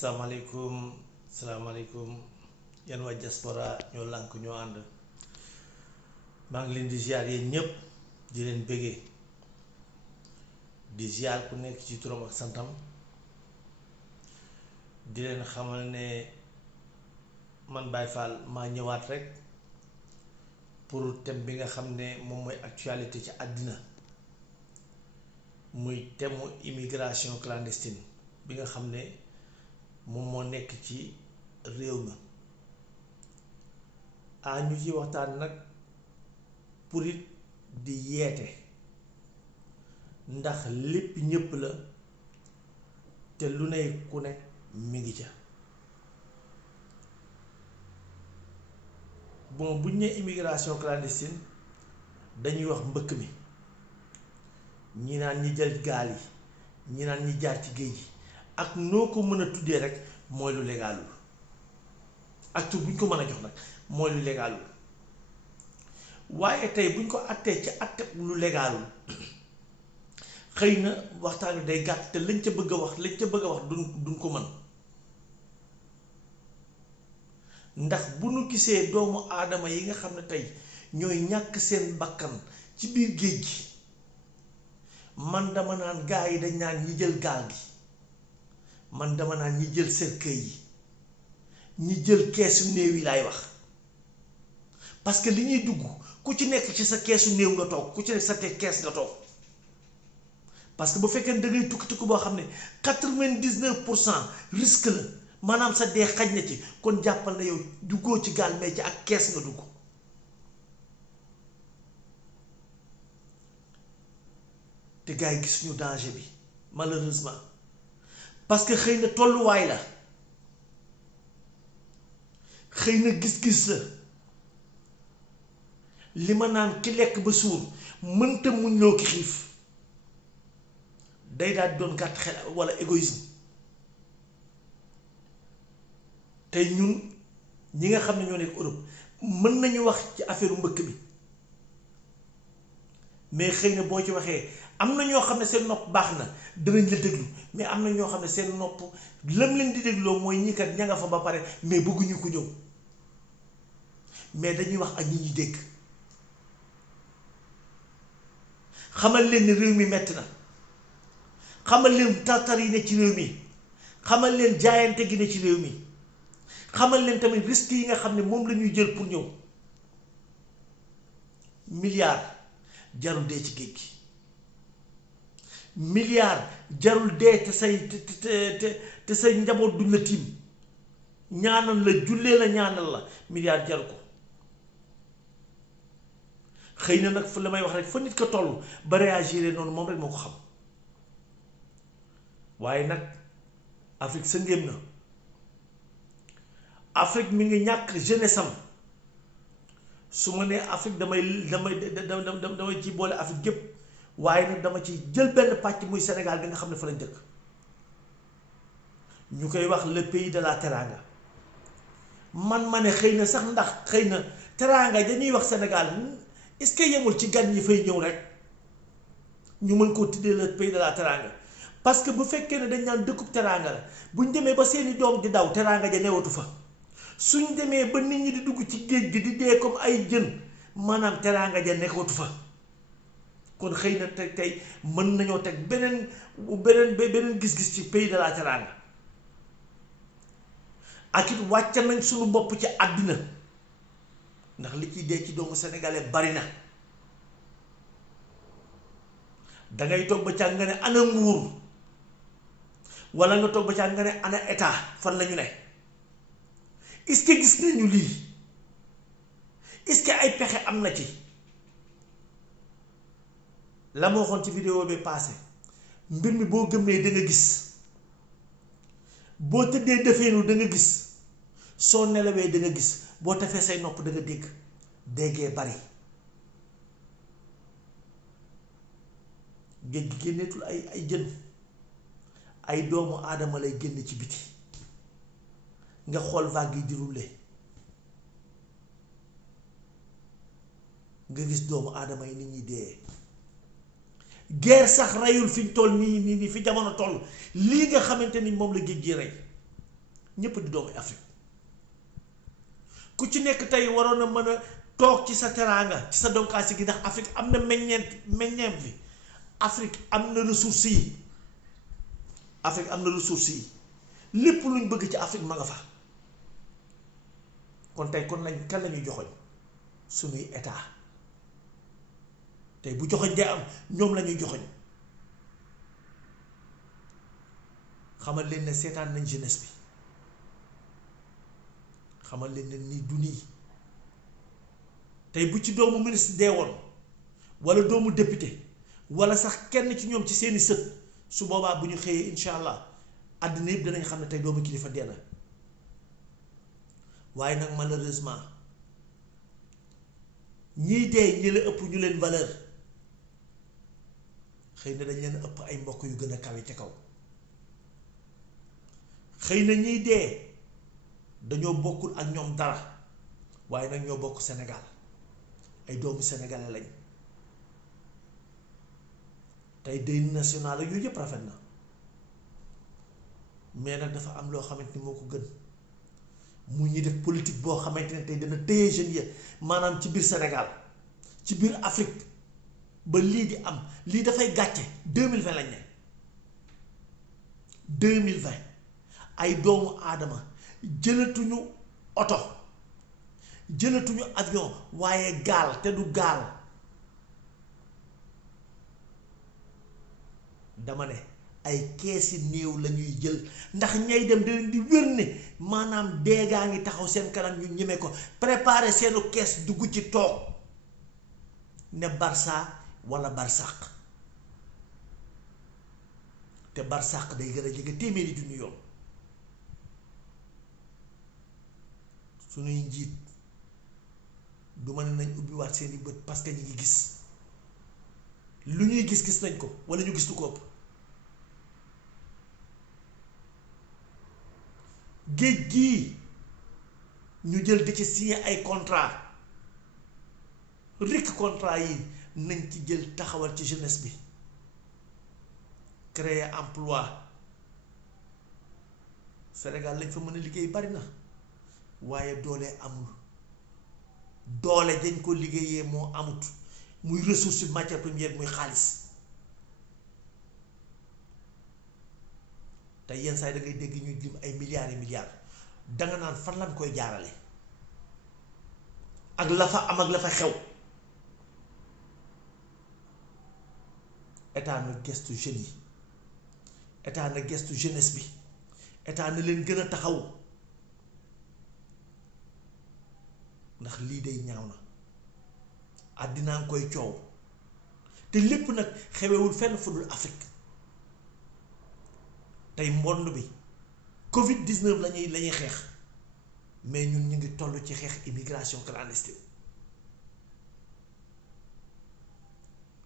salaamaaleykum yan waa diaspora ñoo lànk ñoo ànd maa ngi leen di ziar yéen ñëpp di leen bëggee di ziar ku nekk ci turam ak santam di leen xamal ne man Baye Fall maa ñëwaat rek pour thème bi nga xam ne moom mooy actualité ci àddina muy thème mu immigration clandestine bi nga xam ne moom moo nekk ci réew mi ñu ci waxtaan nag pour it di yeete ndax lépp ñépp la te lu ne ku ne mi ngi ca. bon bu ñu nee immigration clandestine dañuy wax mbëkk mi ñi naan ñi jël gaal yi ñi naan ñi jaar ci géej gi ak noo ko mën a tuddee rek mooy lu légalul ak tur bu ñu ko mën a jox nag mooy lu légalul waaye tey bu ñu ko attee ci atte lu légalul xëy na waxtaan wi day gàtt te lañ ca bëgg a wax duñ ko mën ndax bu nu gisee doomu aadama yi nga xam ne tey ñooy ñàkk seen bakkan ci biir géej gi man dama naan gaa yi dañ naan ñi jël gaal gi man dama naan ñi jël cercueil yi ñi jël keesu néew yi laay wax parce que li ñuy dugg ku ci nekk ci sa keesu néew nga toog ku ci nekk sa te kees nga toog parce que bu fekkee da ngay tukki boo xam ne 99% risque la maanaam sa dee xaj na ci kon jàppal na yow duggoo ci gaal mais ci ak kees nga dugg te gars yi gisuñu danger bi malheureusement parce que xëy na tolluwaay la xëy na gis-gis la li ma naan ki lekk ba suur mënta muñ loo ki xiif day daal di doon gàtt xel walla égoïsme tey ñun ñi nga xam ne ñoo nekk Europe mën nañu wax ci affaire mbëkk mi mais xëy na boo ci waxee am na ñoo xam ne seen nopp baax na danañ la déglu mais am na ñoo xam ne seen nopp lam leen di dégloo mooy ñii kat ña nga fa ba pare mais bëgguñu ko ñëw mais dañuy wax ak ñi ñuy dégg xamal leen ni réew mi metti na xamal leen tartar yi ne ci réew mi xamal leen jaayante gi ne ci réew mi xamal leen tamit risque yi nga xam ne moom la ñuy jël pour ñëw milliard jarul dee ci géej gi milliard jarul dee te say njaboot duñ la tiim ñaanal la jullee la ñaanal la milliard jaru ko xëy na nag fa la may wax rek fa nit ko toll ba réagir noonu moom rek moo ko xam waaye nag Afrique sa ngéem na Afrique mi ngi ñàkk jeunesse am su ma nee Afrique damay ci boole Afrique gépp waaye nag dama ci jël benn pàcc muy Sénégal bi nga xam ne fa lañ dëkk ñu koy wax le pays de la teranga man ma ne xëy na sax ndax xëy na teranga dañuy wax Sénégal est-ce que yemul ci gan yi fay ñëw rek ñu mën koo tuddee le pays de la teranga parce que bu fekkee ne dañ naan dëkkub teranga la buñ demee ba seeni doom di daw teranga ja newatu fa suñ demee ba nit ñi di dugg ci géej gi di dee comme ay jën maanaam teranga ja nekkatu fa kon xëy na tey mën nañoo teg beneen gis-gis ci pays de la teranga ak it wàcc nañ suñu bopp ci àddina ndax li ciy dee ci doomu sénégalais bari na dangay toog ba ca nga ne ana nguur walla nga toog ba ca nga ne ana état fan lañu ne est-ce que gis nañu lii est-ce que ay pexe am na ci la ma waxoon ci vidéo bi passé mbir mi boo gëmee da nga gis boo tëddee defeenu da nga gis soo nelawee da nga gis boo tafee say nopp da nga dégg déggee bari géej gi génneetul ay jën ay doomu aadama lay génn ci biti nga xool vague yi di rouler nga gis doomu aadama yi nit ñi dee guerre sax reyul fi ñu toll nii fi jamono toll lii nga xamante ni moom la géej gi rey ñëpp di doomu Afrique ku ci nekk tey waroon a mën a toog ci sa teraanga ci sa donkaasi gi ndax Afrique am na meññeent bi Afrique am na ressources yi Afrique am na ressources yi lépp luñ bëgg ci Afrique ma nga fa kon tey kon lañ kan lañuy joxoñ suñuy état tey bu joxoñ dee am ñoom lañuy joxoñ xamal leen ne seetaan nañ jeunesse bi xamal leen ne nii du nii tey bu ci doomu ministre dee woon wala doomu député wala sax kenn ci ñoom ci seeni sët su boobaa bu ñu xëyee incha allah àddina yëpp danañ xam ne tey doomu kilifa dee na waaye nag malheureusement ñii dee ñi la ëpp ñu leen valeur xëy na dañ leen ëpp ay mbokk yu gën a kawe ca kaw xëy na ñiy dee dañoo bokkul ak ñoom dara waaye nag ñoo bokk Sénégal ay doomu sénégalais lañ tey deuil national ak yooyu yëpp rafet na mais nag dafa am loo xamante ni moo ko gën mu ñuy def politique boo xamante ne tey dana téye jeunes yi maanaam ci biir Sénégal ci biir Afrique ba lii di am lii dafay gàcce 2020 lañ ne 2020 ay doomu aadama jëlatuñu oto jëlatuñu avion waaye gaal te du gaal dama ne ay keesi néew la ñuy jël ndax ñay dem da leen di wér ne maanaam deegaa ngi taxaw seen kanam ñu ñeme ko préparer seenu kees dugg ci toog ne Barça wala Barsàq te Barsàq day gën a jege téeméeri junni yoon suñuy njiit du ma ne nañ ubbiwaat seeni bët parce que ñi ngi gis lu ñuy gis nañ ko wala ñu gis lu ko ëpp géej gii ñu jël di ci signé ay contrat rikk contrat yi nañ ci jël taxawal ci jeunesse bi créer emploi Sénégal lañ fa mën a liggéey bari na waaye doole amul doole dañ ko liggéeyee moo amut muy ressource matière première muy xaalis te yenn saa yi da ngay dégg ñu lim ay milliards et milliards danga naan fan lañ koy jaarale ak la fa am ak la fa xew état na gestu jeunes yi état na gestu jeunesse bi état na leen gën a taxaw ndax lii day ñaaw na àddinaa ngi koy coow te lépp nag xewewul fenn fu dul Afrique tey monde bi Covid 19 lañuy xeex mais ñun ñu ngi toll ci xeex immigration clandestine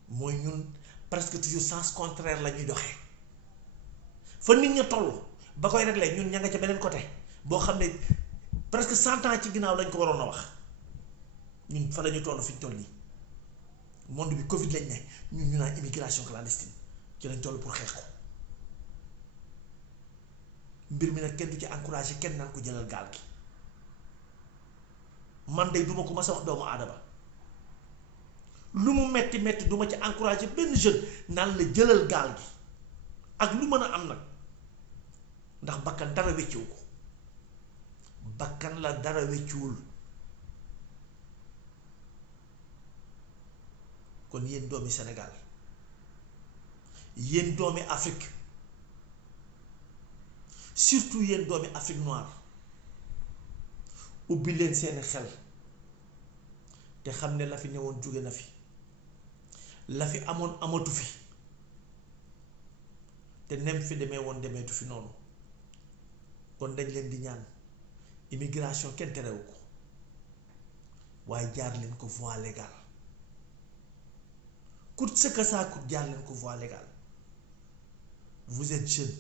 mooy ñun presque toujours sens contraire la ñuy doxee fa nit ña toll ba koy réglé ñun ña nga ca beneen côté boo xam ne presque 100 ans ci ginnaaw lañ ko waroon a wax ñun fa la ñu toll fi ñu toll nii monde bi Covid lañ ne ñun ñu naan immigration clandestine ci lañ toll pour xeex ko mbir mi nag kenn du ci encouragé kenn naan ko jëlal gaal gi man de duma ko mas a wax doomu aadama lu mu metti metti duma ci encouragé benn jeune naan la jëlal gaal gi ak lu mën a am nag ndax bakkan dara wecciwu ko bakkan la dara wecciwul kon yéen doomi Sénégal yéen doomi Afrique surtout yéen doomi Afrique noire ubbi leen seeni xel te xam ne la fi newoon jóge na fi la fi amoon amatu fi te nem fi demee woon demeetu fi noonu kon dañ leen di ñaan immigration kenn terewu ko waaye jaar leen ko voie légale coûte ce que ça coûte jaar leen ko voie légale vous êtes jeune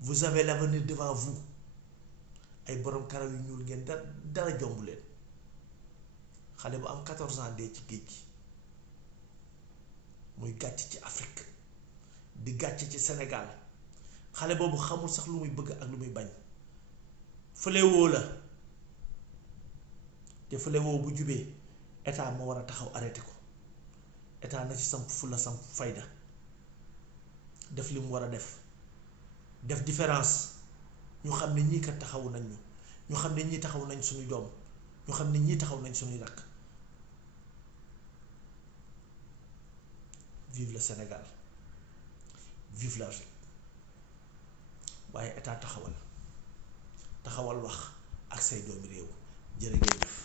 vous avez l'avenir devant vous ay borom karaw yu ñuul ngeen dara jomb leen xale bu am 14 ans dee ci géej gi muy gàcc ci Afrique di gàcc ci Sénégal xale boobu xamul sax lu muy bëgg ak lu muy bañ fléau la te fléau bu jubee état moo war a taxaw arrêté ko état na ci samp fulla samp fayda def li mu war a def différence ñu xam ne ñii kat taxawu nañ ñu xam ne ñii taxaw nañ suñuy doom ñu xam ne ñii taxaw nañ suñuy rakk. Vive le Sénégal, vive l'Afrique. waaye état taxawal wax ak say doomi réew jërë ngeen jëf.